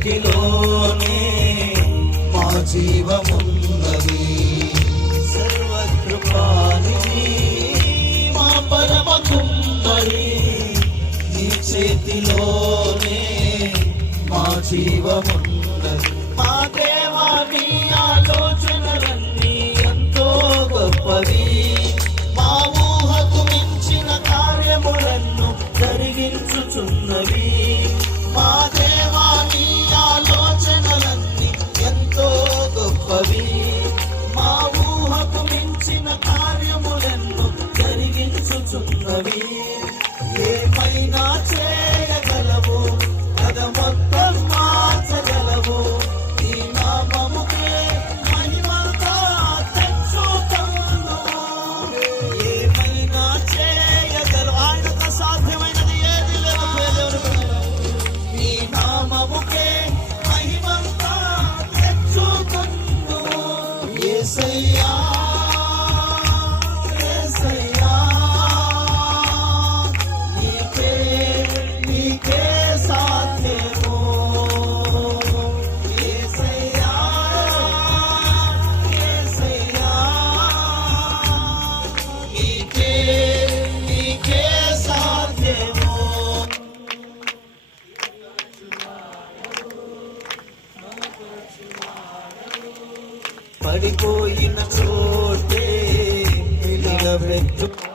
ఉనికిలోనే మా జీవమున్నది. సర్వకృపాని మా పరమ కుమ్మరి నీ చేతిలోనే జీవమున్నది. ఏమైనా చే the breakthrough.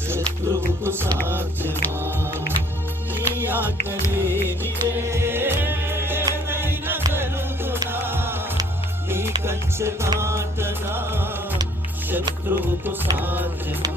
శత్రువుకు సాధ్యమా? నీ ఆజ్ఞలేనిదే నీ కంచె కాటనా? శత్రువుకు సాధ్యమా?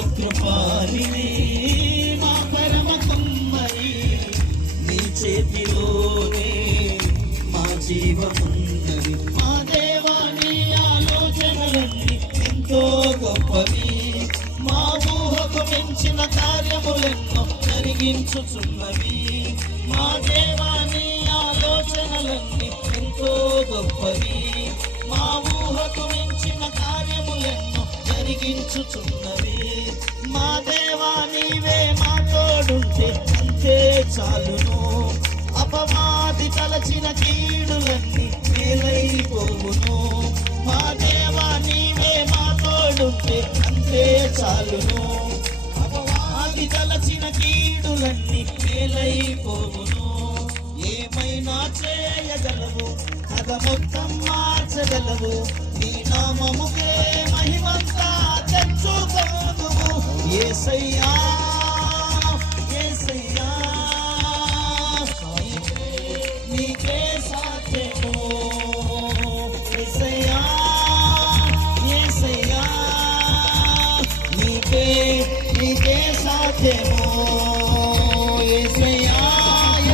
కృపాలినే మా పరమ మా జీవమున్నది. మా దేవా నీ ఆలోచనలన్నీ ఎంతో గొప్పవి. మా ఊహకు మించిన కార్యములెన్నో జరిగించుచున్నవి. మా దేవా నీ ఆలోచనలన్నీ ఎంతో గొప్పవి. మా ఊహకు మించిన కార్యములెన్నో జరిగించుచున్నవి. మా దేవా నీవే మా తోడుంటే అంతే చాలును. అపవాది తలచిన కీడులన్నీ మేలైపోవును. మా దేవా నీవే మా తోడుంటే అంతే చాలును. అపవాది తలచిన కీడులన్నీ మేలైపోవును. ఏమైనా చేయగలవు? కథ మొత్తం మార్చగలవు. నీ నామముకే ఏసయ్యా ఏసయ్యా నీకే సాధ్యము ఏసయ్యా ఏసయ్యా నీకే నీకే సాధ్యము ఏసయ్యా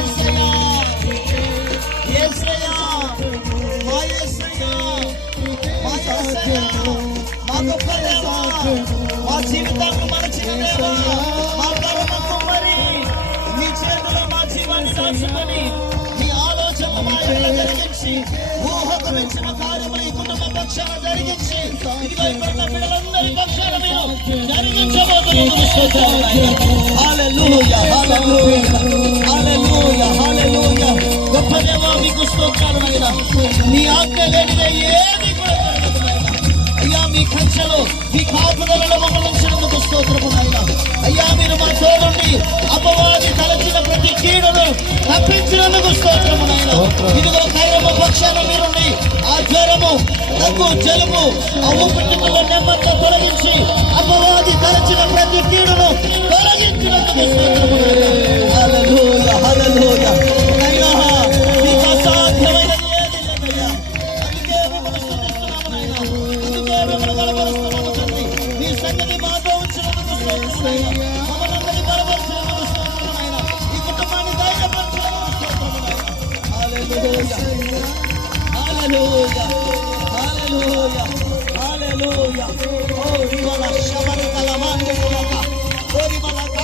ఏసయ్యా ఏసయ్యా మా ఏసయ్యా మా ఏసయ్యా మా మా జరిగించి ఇదిగో పక్షాన మీరు జరిగించబోతున్నందుకు. గొప్ప దేవా మీకు స్తోత్రాలు నాయనా. ఆజ్ఞ లేనిదే ఏది కూడా నాయనా. అయ్యా మీ కంచెలో మీ కాపుదలలో మమ్మల్ని ఉంచినందుకు స్తోత్రము నాయన అయ్యా మీరు మా తోడుండి అపవాది తలచిన ప్రతి కీడును తప్పించినందుకు స్తోత్రము నాయన ఇదిగో కైరమ పక్షాన మీరుండి ఆ జ్వరము దగ్గు జలుబు ఆ ఊపిరితిత్తుల నెమ్మదితో తొలగించి అపవాది తలచిన ప్రతి కీడును తొలగించినందుకు సంగతి మాతో ఉంచినందుకు మమ్మల్ని బలపరిచినందుకు ఈ కుటుంబాన్ని ధైర్యపరిచినందుకు హల్లెలూయా. Aleluya. Oh, viva la llama de Calamante, Colaca. Oh, viva la